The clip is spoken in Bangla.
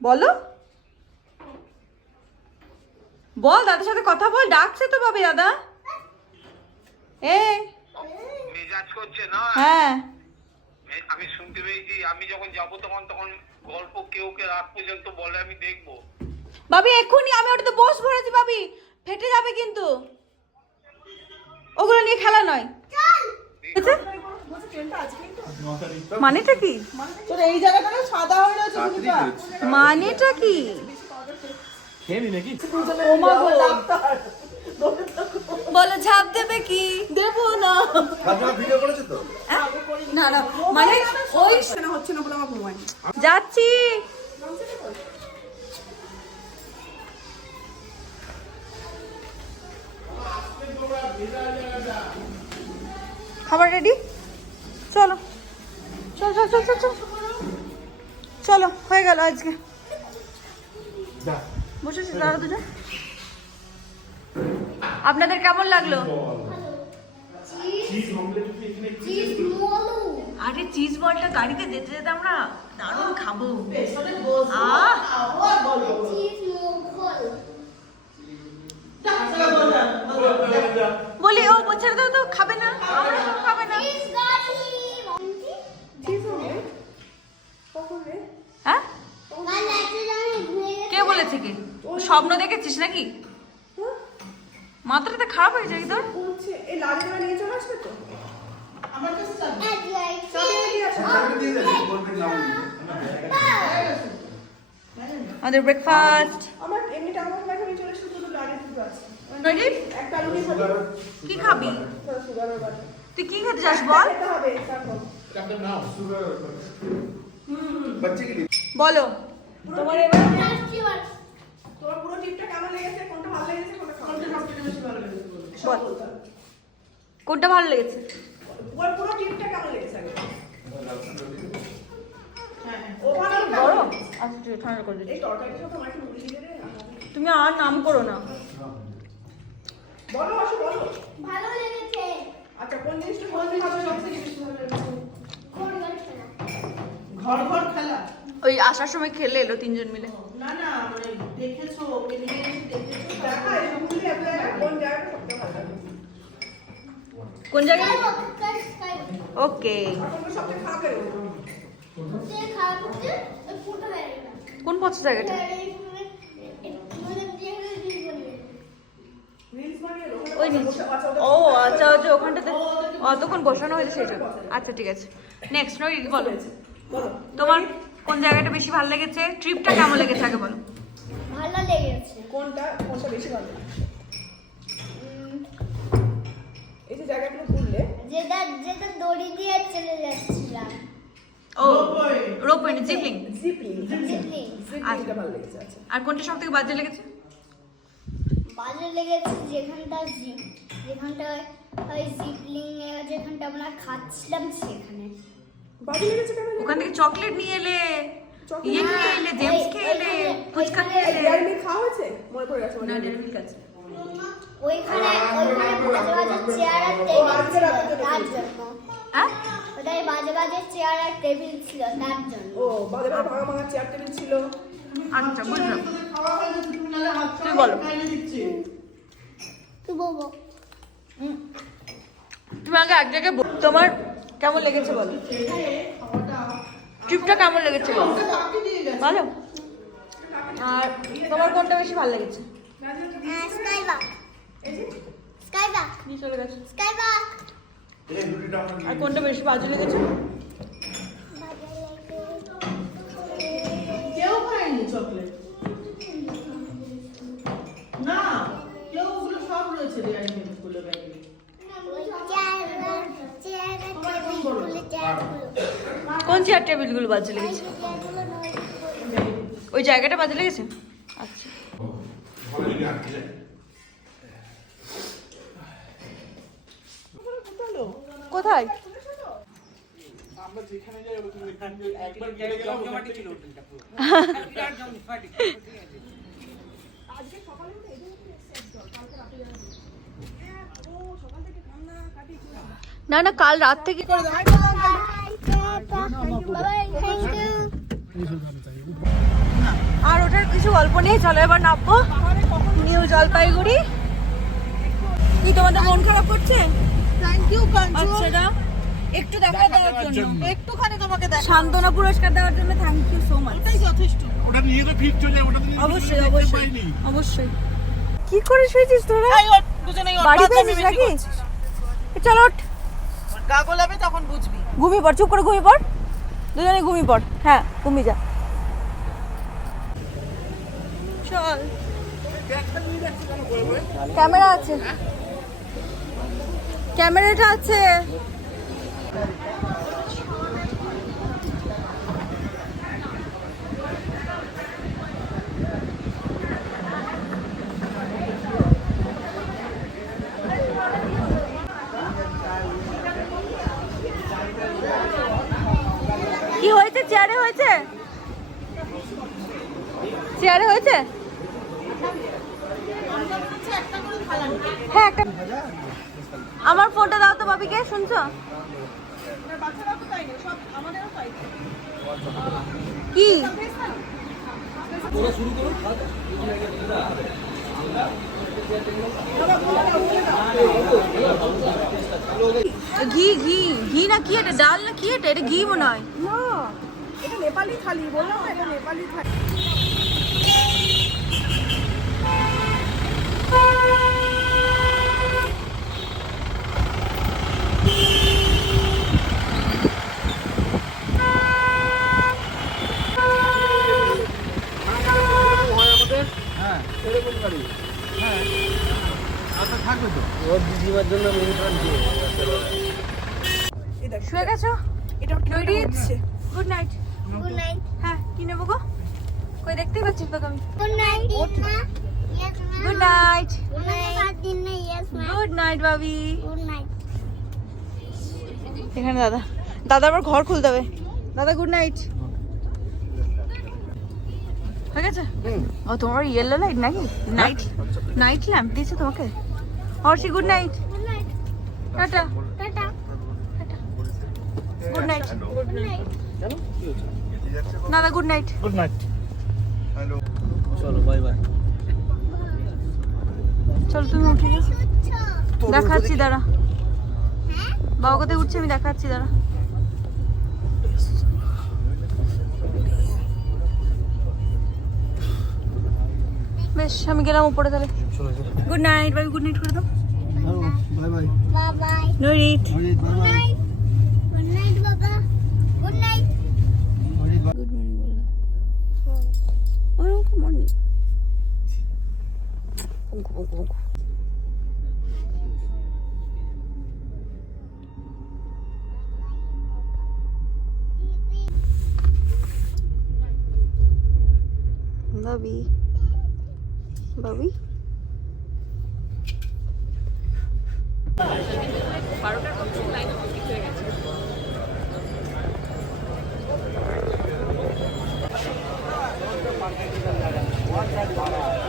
বলো। বল দাদার সাথে কথা বল ডাকছে তো ভাবে দাদা। এ। মেজাজ করছে না? হ্যাঁ। আমি শুনতে পেয়েছি আমি যখন যাব তখন তখন গল্প কেউ কে রাত পর্যন্ত বলে আমি দেখব। ভাবি এক্ষুনি আমি ওটাতে বস ভরেছি ভাবি ফেটে যাবে কিন্তু। ওগুলো নিয়ে খেলা নয়? মানেটা কি? তোর এই জায়গাটা সাদা হয়ে রয়েছে মানেটা কি? খেয়ে নি নাকি? ও মা গো, বলো ঝাঁপ দেবে কি? দেবো না। ভিডিও করেছে তো? না। না মানে ওই হচ্ছে না বলে আমার ঘুমায় যাচ্ছি। খাবার রেডি চলো। চল চল চল চল চল। চলো হয়ে গেল আজকে। বসেছি দাঁড়া দুজন। আপনাদের কেমন লাগল? আরে চিজ বলটা গাড়িতে যেতে যেতে আমরা দারুণ খাব। বলি ও বছর দাও তো খাবে না আমরা তো খাবে না হ্যাঁ কে বলেছে কে স্বপ্ন দেখেছিস নাকি? মাথাটা খারাপ হয়ে যায় তোর। এই লাল নিয়ে চলে আসবে তো? আমার কাছে আমাদের ব্রেকফাস্ট আমার এমনি টাকা চলে শুধু আছে। একটা কি খাবি? তুই কি খেতে যাস বল? হবে নাও সুগার। বলো। তোমার এবার তোমার পুরো টিপটা কেমন লেগেছে? কোনটা ভালো লেগেছে কোনটা কোনটা সবথেকে বেশি ভালো লেগেছে বল। কোনটা ভালো লেগেছে? তোমার পুরো টিপটা কেমন লেগেছে হ্যাঁ হ্যাঁ। আচ্ছা তুমি আর নাম করো না। বলো আসো বলো। ভালো লেগেছে। আচ্ছা কোন জিনিসটা কোন জিনিসটা সবথেকে বেশি ভালো লেগেছে? কোন গাছটা ঘর ঘর খেলা। ওই আসার সময় খেলে এলো তিনজন মিলে। না না মানে দেখেছ ওকে নিয়ে দেখেছ দেখা এই ভুলে কোন ভালো জায়গায়? ওকে। কোন পথ জায়গাটা? ওই ও আচ্ছা আচ্ছা ওখানটাতে। অতক্ষণ বসানো হয়েছে সেই জন্য। আচ্ছা ঠিক আছে। নেক্সট নয় বলো। তোমার কোন জায়গাটা বেশি ভালো লেগেছে? ট্রিপটা কেমন লেগেছে আগে বলো। ভালো লেগেছে। কোনটা? কোনটা বেশি ভালো লাগে? উম, এই যে জায়গাগুলো ঘুরলে। যেটা যেটা দড়ি দিয়ে চলে যাচ্ছিলাম। ও রোপওয়ে। জিপলিং? জিপলিং জিপলিং। জিপলিংটা ভালো লেগেছে আচ্ছা। আর কোনটা সব থেকে বাজে লেগেছে? ভালো লেগেছে যেখানটা জিপ যেখানটা ওই জিপলিং এ যেখানটা আমরা খাচ্ছিলাম সেখানে। বাজে লেগেছে কেন ওখান থেকে চকলেট নিয়ে এলে ইয়ে খেয়ে এলে জেমস খেয়ে এলে ফুচকা খেয়ে এলে। ডেয়ারি মিল্ক খাওয়া হয়েছে? মনে পড়ে গেছে না ডেয়ারি মিল্ক আছে ওইখানে ওইখানে বাজে বাজে চেয়ার আর টেবিল তার জন্য। হ্যাঁ? ওটাই বাজে বাজে চেয়ার আর টেবিল ছিল তার জন্য। ও বাজে বাজে ভাঙা ভাঙা চেয়ার টেবিল ছিল। আচ্ছা বুঝলাম। তুই বলো। তুই বলব তুমি আগে এক জায়গায় বল- তোমার কেমন লেগেছে বলো? ট্রিপটা কেমন লেগেছে বলো? ভালো? আর তোমার কোনটা বেশি ভালো লেগেছে? আর কোনটা বেশি বাজে লেগেছে? কোন চেয়ার টেবিলগুলো বাজে লেগেছে? ওই জায়গাটা বাজে লেগেছে? আচ্ছা। কোথায়? না না কাল রাত থেকে. আর ওটার কিছু গল্প নেই চলো এবার নামবো নিউ জলপাইগুড়ি কি তোমাদের মন খারাপ করছে থ্যাংক ইউ আচ্ছা না একটু দেখা দেওয়ার জন্য একটুখানি তোমাকে দেখ সান্ত্বনা পুরস্কার দেওয়ার জন্য থ্যাংক ইউ সো মাচ এটাই যথেষ্ট ওটা নিয়ে তো ফিট চলে ওটা নিয়ে অবশ্যই অবশ্যই অবশ্যই কি করে শুয়েছিস তোরা এই ওর দুজনেই বাড়ি পেয়েছিস নাকি চলো ওঠ। গা গোলাবে তখন বুঝবি। ঘুমিয়ে পড় চুপ করে ঘুমিয়ে পড়। দুজনে ঘুমিয়ে পড়। হ্যাঁ ঘুমিয়ে যা। চল। ক্যামেরা আছে। ক্যামেরাটা আছে কি হয়েছে চেয়ারে হয়েছে চেয়ারে হয়েছে হ্যাঁ আমার ফোনটা দাও তো বাবিকে শুনছো? কি? ঘি ঘি ঘি না কি এটা? ডাল না কি এটা? এটা ঘি মনে হয়। এটা নেপালি থালি, বললাম এটা নেপালি থালি। শুয়ে গেছো এটা ready good night good night হ্যাঁ কি নেব গো? কই দেখতেই পাচ্ছিস তো আমি। Good night good night good night Babi good night এখানে দাদা। দাদা আবার ঘর খুলতে হবে। দাদা গুড নাইট হয়ে গেছে? ও তোমার ইয়েলো লাইট নাকি? নাইট নাইট ল্যাম্প দিয়েছে তোমাকে? Harshi good night good night tata tata good night good night দাদা গুড নাইট গুড নাইট চল তুমি উঠে যাও দেখাচ্ছি দাঁড়া। বাবা কোথায় উঠছে আমি দেখাচ্ছি দাঁড়া। বেশ আমি গেলাম উপরে তাহলে। গুড নাইট বাবু গুড নাইট করে দাও। Bye bye. Bye bye good night good Babi, Babi. Google.